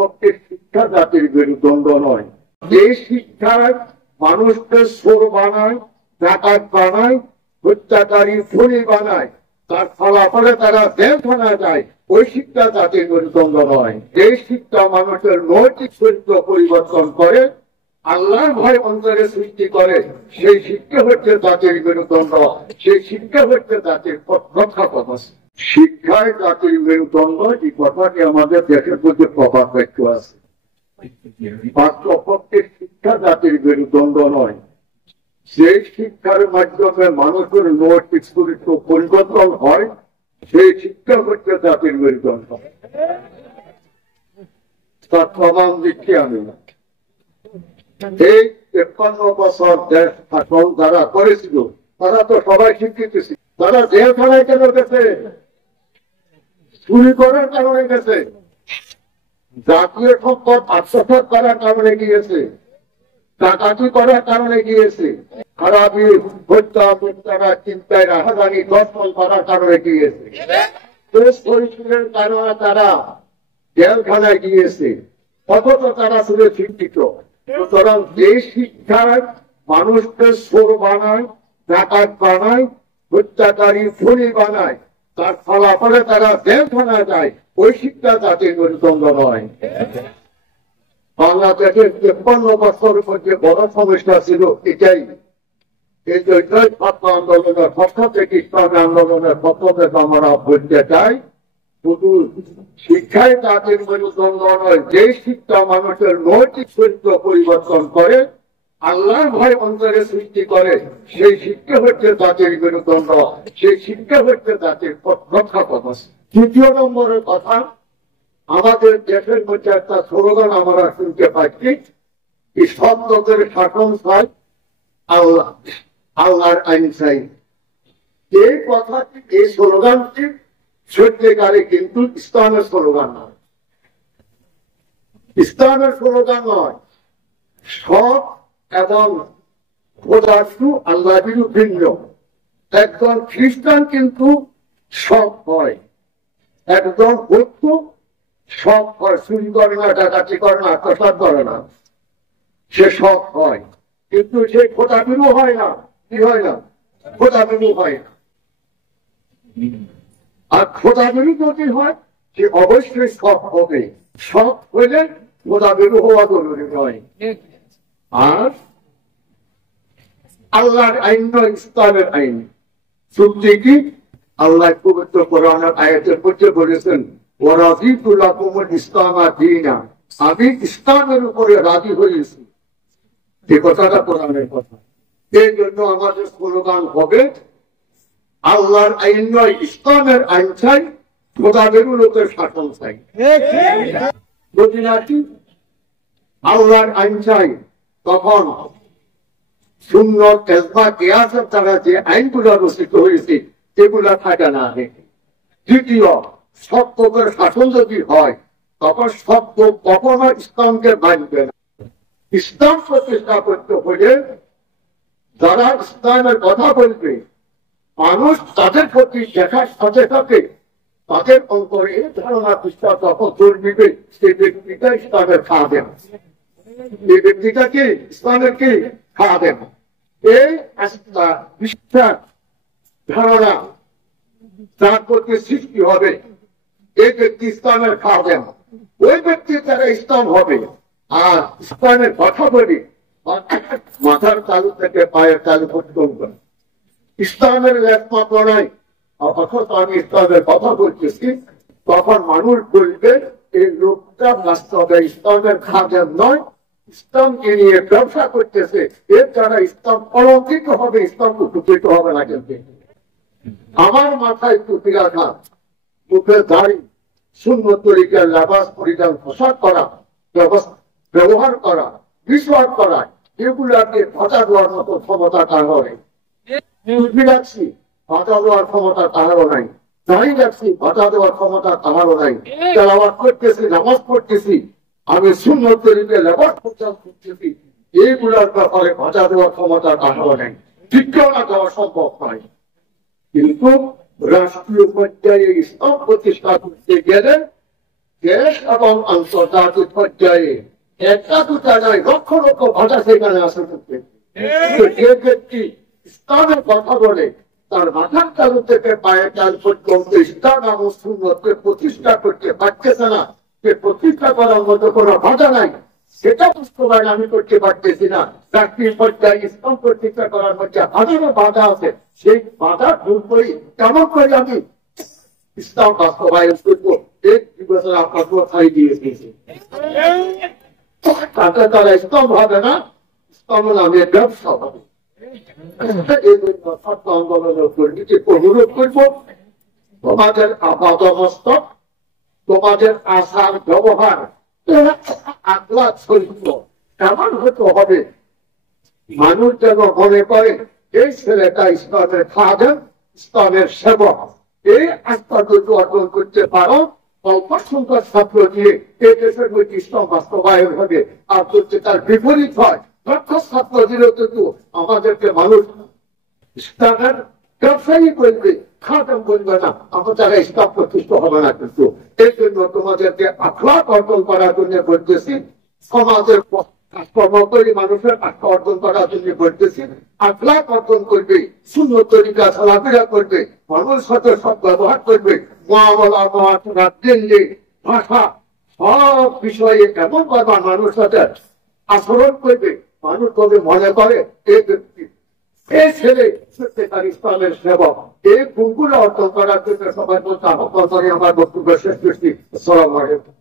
পক্ষে শিক্ষা জাতির মেরুদণ্ড নয়। যে শিক্ষায় মানুষকে চোর বানায়, ডাকাত বানায়, হত্যাকারী খুনি বানায়, তার ফলাফলে তারা জেলখানায় যায়, ওই শিক্ষা জাতির মেরুদণ্ড নয়। যে শিক্ষা মানুষের নৈতিক চরিত্র পরিবর্তন করে, আল্লাহর ভয় অন্তরে সৃষ্টি করে, সেই শিক্ষা হচ্ছে জাতির মেরুদণ্ড, সেই শিক্ষা হচ্ছে জাতির প্রথাগত। শিক্ষায় জাতির মেরুদণ্ড, এই কথাটি আমাদের দেশের মধ্যে প্রভাব ব্যক্ত আছে। পাঠ্যপক্ষে শিক্ষা জাতির মেরুদণ্ড নয়। সেই শিক্ষার মাধ্যমে মানুষের নৈতিক চরিত্র পরিবর্তন হয়, সেই শিক্ষা হচ্ছে জাতির মেরুদণ্ড। তার প্রমাণ দিচ্ছি আমি। এই ৫১ বছর দেশ শাসন যারা করেছিল তারা তো সবাই শিক্ষিত ছিল। তারা জেলখানায় কেন গেছে? চুরি করার কারণে গেছে, জাতীয় সম্পদ আত্মসাৎ করার কারণে গিয়েছে, ডাকাতি করার কারণে গিয়েছে, খারাপি হত্যা হত্যারা চিন্তায় রাহাজানি দর্শন করার কারণে গিয়েছে, পরিশ্রমের কারণে তারা জেলখানায় গিয়েছে, অথচ তারা ছিল শিক্ষিত। সুতরাং যে শিক্ষায় মানুষকে চোর বানায়, ডাকাত বানায়, হত্যাকারী খুনি বানায়, তার ফলাফলে তারা জেলখানায় যায়, ওই শিক্ষা জাতির মেরুদণ্ড নয়। বাংলাদেশের ৫৩ বছরের মধ্যে বড় সমস্যা ছিল এটাই। এই ছাত্র আন্দোলনের পক্ষ থেকে, ইসলামী আন্দোলনের পক্ষ থেকে আমরা বলতে চাই, শুধু শিক্ষায় জাতির মেরুদণ্ড নয়, যে শিক্ষা মানুষের নৈতিক চরিত্র পরিবর্তন করে, আল্লাহর ভয় অন্তরে সৃষ্টি করে, সেই শিক্ষা হচ্ছে জাতির মেরুদণ্ড, সেই শিক্ষা হচ্ছে জাতির প্রথাগত। ২য় নম্বরের কথা, আমাদের দেশের মধ্যে একটা স্লোগান আমরা শুনতে পাচ্ছি, সত্যের শাসন চাই, আল্লাহ আল্লাহর আইন চাই। এই কথাটি, এই স্লোগানটি সত্যিকারে কিন্তু ইসলামের স্লোগান নয়। ইসলামের স্লোগান নয়। সৎ এবং খোদাসু আল্লাহ ভিন্ন। একজন খ্রিস্টান কিন্তু সৎ হয়, একজন বৌদ্ধ সৎ হয়, চুরি করে না, ডাকাতি করে না, আত্মসাৎ করে না, সে সৎ হয়, কিন্তু সে খোদাবিরু হয় না। কি হয় না? খোদাবিরু হয় না। আর খোদাবিরু যদি হয়, সে অবশ্যই সৎ হবে। সৎ হইলে খোদাবিরু হওয়া জরুরি নয়। আর আল্লাহর আইন নয়, ইসলামের আইন। সত্যি কি আল্লাহ পবিত্র কোরআনের আয়াতের মধ্যে বলেছেন, ওয়ারাদিতু লাকুমুল ইসলামা দীনা, আমি ইসলামের উপরে রাজি হয়েছি। এই কথাটা কোরআনের কথা। এই জন্য আমাদের স্লোগান হবে, আল্লাহর আইন নয়, ইসলামের আইন চাই, খোদাদের লোকের শাসন চাই। যদি নাকি আল্লাহর আইন চাই, তখন সুন্নাত, ইজমা, কিয়াসের দ্বারা যে আইনগুলো রচিত হয়েছে এগুলা থাকে না। দ্বিতীয়, সত্যের শাসন যদি হয়, তখন সত্য কখনো ইসলামকে মানবে না। ইসলাম প্রতিষ্ঠা করতে হলে যারা ইসলামের কথা বলবে, মানুষ তাদের প্রতি দেখার সাথে সাথে তাদের অন্তরে এই ধারণা বিশ্বাস যখন জন্মিবে, সেই ব্যক্তিটা ইসলামের খাদেম। এই ব্যক্তিটাকে ইসলামের কি খাদেম। এই বিশ্বাস ধারণা যার প্রতি সৃষ্টি হবে, এই ব্যক্তি ইসলামের খাদেম। ওই ব্যক্তি তারা ইসলাম হবে। আর ইসলামের কথা বলি, মাথার তালু থেকে পায়ের তালু পর্যন্ত ইসলামের একমাত্র নয়, অথচ আমি ইসলামের কথা বলতেছি, তখন মানুষ বলবে এই লোকটা বাস্তবে ইসলামের খাদেম নয়, ইসলামকে নিয়ে ব্যবসা করতেছে। এর দ্বারা ইসলাম অলৌকিক হবে, ইসলাম উপকৃত হবে না। কিন্তু আমার মাথায় টুপি রাখা, মুখে দাড়ি, সুন্নত তরিকার লেবাস পরিধান, পোশাক করা, ব্যবহার করা, বিশ্বাস করা, এগুলাকে ভাতা দেওয়ার মতো ক্ষমতা কারো নেই। টুপি রাখছি, ভাতা দেওয়ার ক্ষমতা কারো নাই। দাড়ি রাখছি, ভাতা দেওয়ার ক্ষমতা কারো নাই। তেলাওয়াত করতেছি, নামাজ পড়তেছি, আমি সুন্নত তরিকার লেবাস পরিধান করতেছি, এইগুলার ব্যাপারে ভাতা দেওয়ার ক্ষমতা কারো নেই। ঠিকানা দেওয়া সম্ভব নয়। কিন্তু রাষ্ট্রীয় পর্যায়ে ইসলাম প্রতিষ্ঠা করতে গেলে দেশ এবং আন্তর্জাতিক পর্যায়ে একটা দুটা নয়, লক্ষ লক্ষ ভাষা সেখানে আসে করতে। যে ব্যক্তি ইসলামের কথা বলে তার মাথার তালু থেকে পায়ের তাল পর্যন্ত ইসলাম এবং সুন্নতকে প্রতিষ্ঠা করতে পারতেছে না, সে প্রতিষ্ঠা করার মতো কোনো বাধা নাই, সেটা বাস্তবায়ন আমি করতে পারতেছি না। চাকরির পর্যায়ে ইসলাম প্রতিষ্ঠা করার মধ্যে হাজারো বাধা আছে, সেই বাধা দূর করি কেমন করে আমি ইসলাম বাস্তবায়ন করবো, এক বছর আপনার কথাই দিয়ে দিয়েছি। তাতে তারা ইসলাম হবে না, ইসলাম নামে ব্যবসা হবে। ছাত্র আন্দোলনের কর্মীকে অনুরোধ করবো, তোমাদের আপাত মস্তক, তোমাদের আচার ব্যবহার, আখলাক চরিত্র এমন হতে হবে মানুষ যেন মনে করে এই ছেলেটা ইসলামের খাদেম, ইসলামের সেবক। এই আস্থা যদি অর্জন করতে পারো, অল্প সংখ্যক ছাত্র দিয়ে এই দেশের মধ্যে ইসলাম বাস্তবায়ন হবে। আর যদি তার বিপরীত হয়, লক্ষ ছাত্র দিলেও কিন্তু আমাদেরকে মানুষ ইসলামের ব্যবসায়ী করবে, খাদেম করবে না, আমার দ্বারা ইসলাম প্রতিষ্ঠা হবে না। কিন্তু এই জন্য তোমাদেরকে আখলাক অর্জন করার জন্য বলতেছি, সমাজের কর্মকরী মানুষের আস্থা অর্জন করার জন্য বলতেছি। আখলাক অর্জন করবে, সুন্দর তরিকা চলাফেরা করবে, মানুষের সাথে সব ব্যবহার করবে, মুআমালা মুআশারাত দিল্লি ভাষা সব বিষয়ে এমন ভাবে মানুষের সাথে আচরণ করবে, মানুষ তবে মনে করে এই ব্যক্তি, এই ছেলে সত্যিকার ইসলামের সেবক। এই গুণগুলো অর্জন করার জন্য সবাই বলতে আমার বক্তব্য শেষ করছি। আসসালামু আলাইকুম।